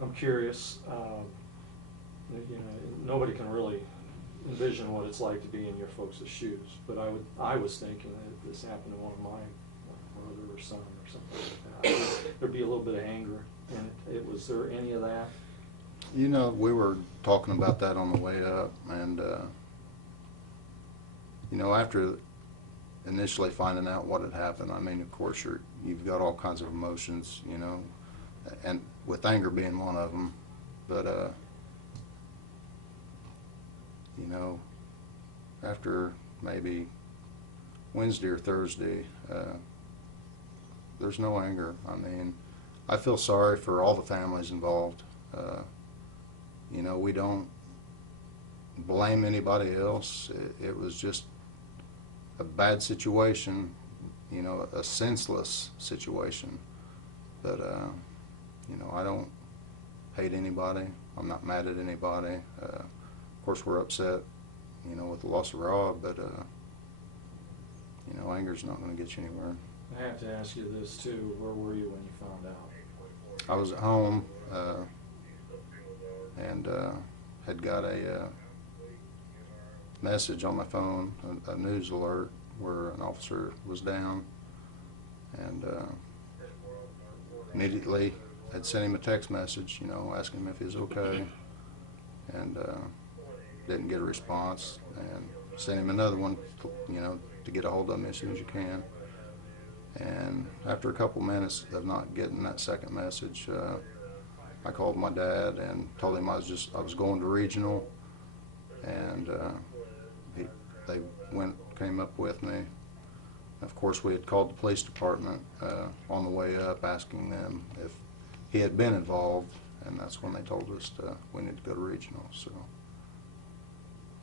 I'm curious, you know, nobody can really envision what it's like to be in your folks' shoes, but I was thinking that if this happened to one of my brother or son or something like that, there'd be a little bit of anger, and was there any of that? You know, we were talking about that on the way up, and you know, after initially finding out what had happened, I mean, of course, you've got all kinds of emotions, you know, and with anger being one of them, but you know, after maybe Wednesday or Thursday, there's no anger. I mean, I feel sorry for all the families involved. You know, we don't blame anybody else. It was just a bad situation, you know, a senseless situation. But, you know, I don't hate anybody. I'm not mad at anybody. Of course, we're upset, you know, with the loss of Rob, but, you know, anger's not going to get you anywhere. I have to ask you this too, where were you when you found out? I was at home and had got a message on my phone, a news alert, where an officer was down, and immediately had sent him a text message, you know, asking him if he was okay, and didn't get a response, and sent him another one, you know, to get a hold of him as soon as you can. And after a couple minutes of not getting that second message, I called my dad and told him I was going to regional, and they came up with me. Of course, we had called the police department on the way up, asking them if he had been involved, and that's when they told us we need to go to regional. So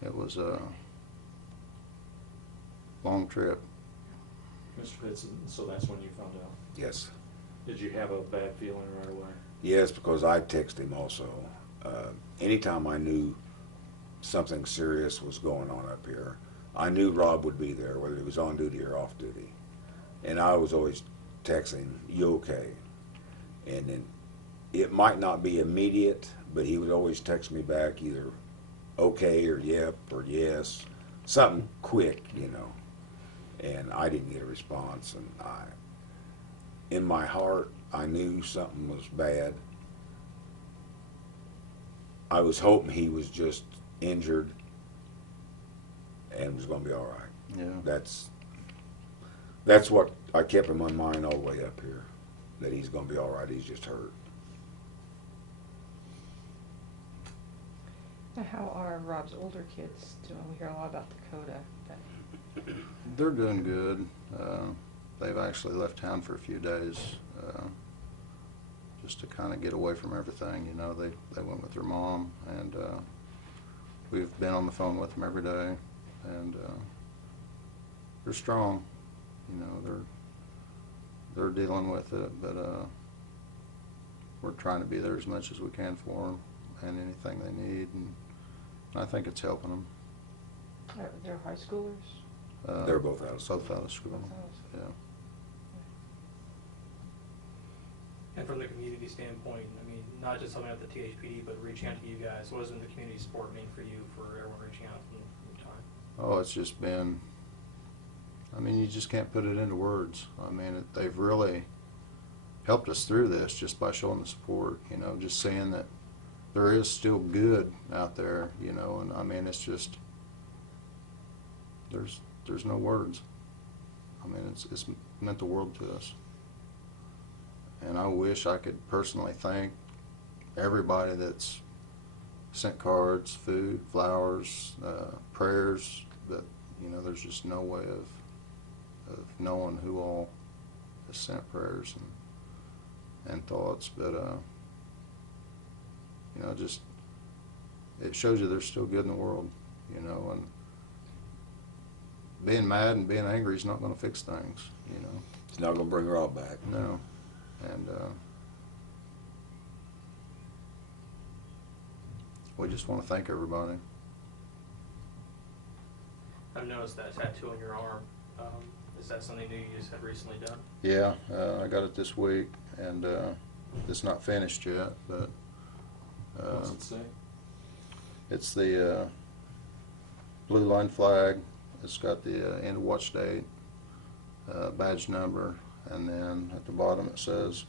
it was a long trip. Mr. Pitson, so that's when you found out? Yes. Did you have a bad feeling right away? Yes, because I texted him also. Anytime I knew something serious was going on up here, I knew Rob would be there, whether he was on duty or off duty. And I was always texting, "You okay?" And then it might not be immediate, but he would always text me back either okay or yep or yes, something quick, you know. And I didn't get a response, and in my heart, I knew something was bad. I was hoping he was just injured and was going to be all right. Yeah. That's what I kept in my mind all the way up here, that he's going to be all right. He's just hurt. Now, how are Rob's older kids doing? We hear a lot about Dakota. They're doing good. They've actually left town for a few days just to kind of get away from everything. You know, they went with their mom, and we've been on the phone with them every day, and they're strong. You know, they're dealing with it, but we're trying to be there as much as we can for them and anything they need, and I think it's helping them. They're high schoolers? They're both out of school. Both out of school. Yeah. And from the community standpoint, I mean, not just something at the THPD, but reaching out to you guys, what has been the community support mean for you, for everyone reaching out from time? Oh, it's just been, I mean, you just can't put it into words. I mean, they've really helped us through this just by showing the support, you know, just saying that there is still good out there, you know, and I mean, it's just, there's no words. I mean, it's meant the world to us. And I wish I could personally thank everybody that's sent cards, food, flowers, prayers, but, you know, there's just no way of knowing who all has sent prayers and thoughts. But, you know, just, it shows you there's still good in the world, you know, and being mad and being angry is not going to fix things, you know. It's not going to bring Rob back. No. And we just want to thank everybody. I've noticed that tattoo on your arm. Is that something new you just had recently done? Yeah, I got it this week, and it's not finished yet, but What's it say? It's the blue line flag. It's got the end of watch date, badge number, and then at the bottom it says,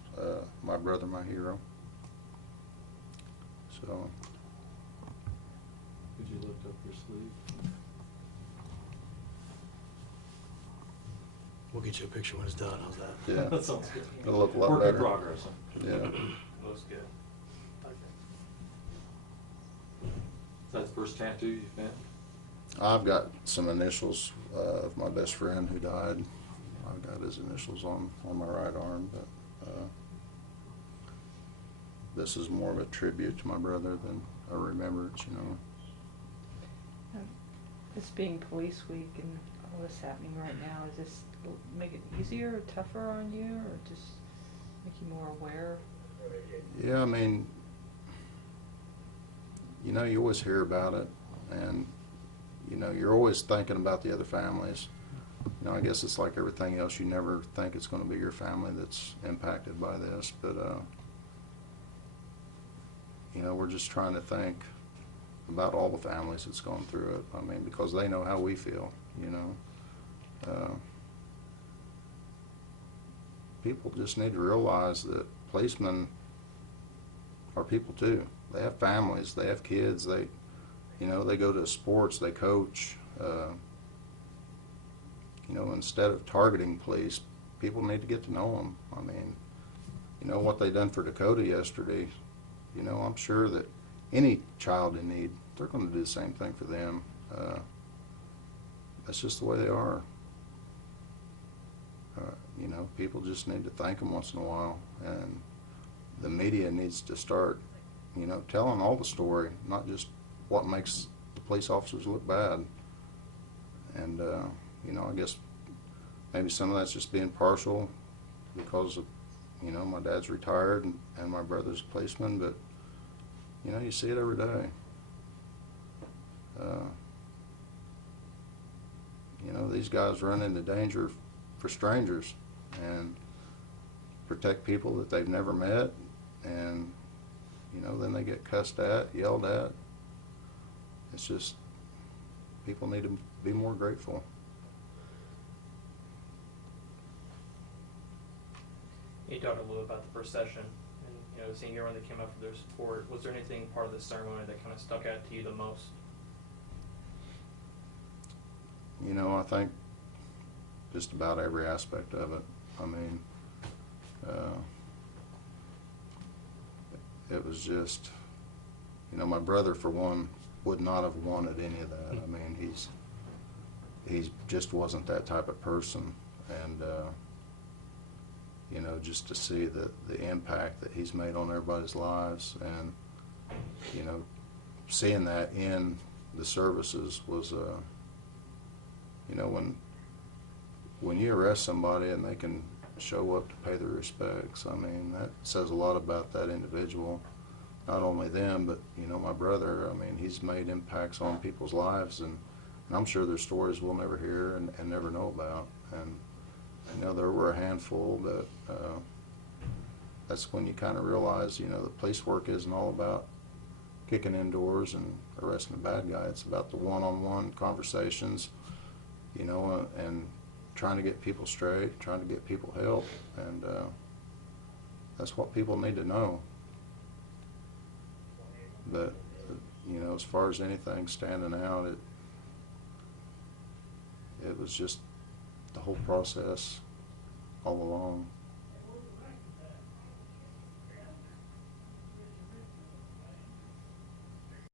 "My brother, my hero." So, Could you lift up your sleeve? We'll get you a picture when it's done, how's that? yeah, That sounds good. it'll look a lot Work better. in progress. Yeah. Looks good. Is that the first tattoo you've had? I've got some initials of my best friend who died. I've got his initials on my right arm, but this is more of a tribute to my brother than a remembrance, you know. This being Police Week and all this happening right now, does this make it easier or tougher on you, or just make you more aware? Yeah, I mean, you know, you always hear about it, and, you know, you're always thinking about the other families. You know, I guess it's like everything else. You never think it's going to be your family that's impacted by this, but, you know, we're just trying to think about all the families that's gone through it. I mean, because they know how we feel, you know. People just need to realize that policemen are people too. They have families, they have kids, they, you know, they go to sports, they coach. You know, instead of targeting police, people need to get to know them. I mean, you know, what they done for Dakota yesterday, you know, I'm sure that any child in need, they're going to do the same thing for them. That's just the way they are. You know, people just need to thank them once in a while, and the media needs to start, you know, telling all the story, not just what makes the police officers look bad. And, you know, I guess maybe some of that's just being partial because of, you know, my dad's retired and my brother's a policeman, but, you know, you see it every day. You know, these guys run into danger for strangers and protect people that they've never met, and, you know, then they get cussed at, yelled at. It's just, people need to be more grateful. You talked a little about the procession, and, you know, seeing everyone that came up for their support. Was there anything part of the ceremony that kind of stuck out to you the most? You know, I think just about every aspect of it. I mean, it was just, you know, my brother, for one, would not have wanted any of that. I mean, he just wasn't that type of person, and you know, just to see the impact that he's made on everybody's lives, and, you know, seeing that in the services was, you know, when you arrest somebody and they can show up to pay their respects, I mean, that says a lot about that individual. Not only them, but, you know, my brother, I mean, he's made impacts on people's lives, and I'm sure there's stories we'll never hear and never know about. And, you know, there were a handful, but that's when you kind of realize, you know, the police work isn't all about kicking in doors and arresting a bad guy. It's about the one-on-one conversations, you know, and trying to get people straight, trying to get people help, and that's what people need to know. But, you know, as far as anything standing out, it was just the whole process all along.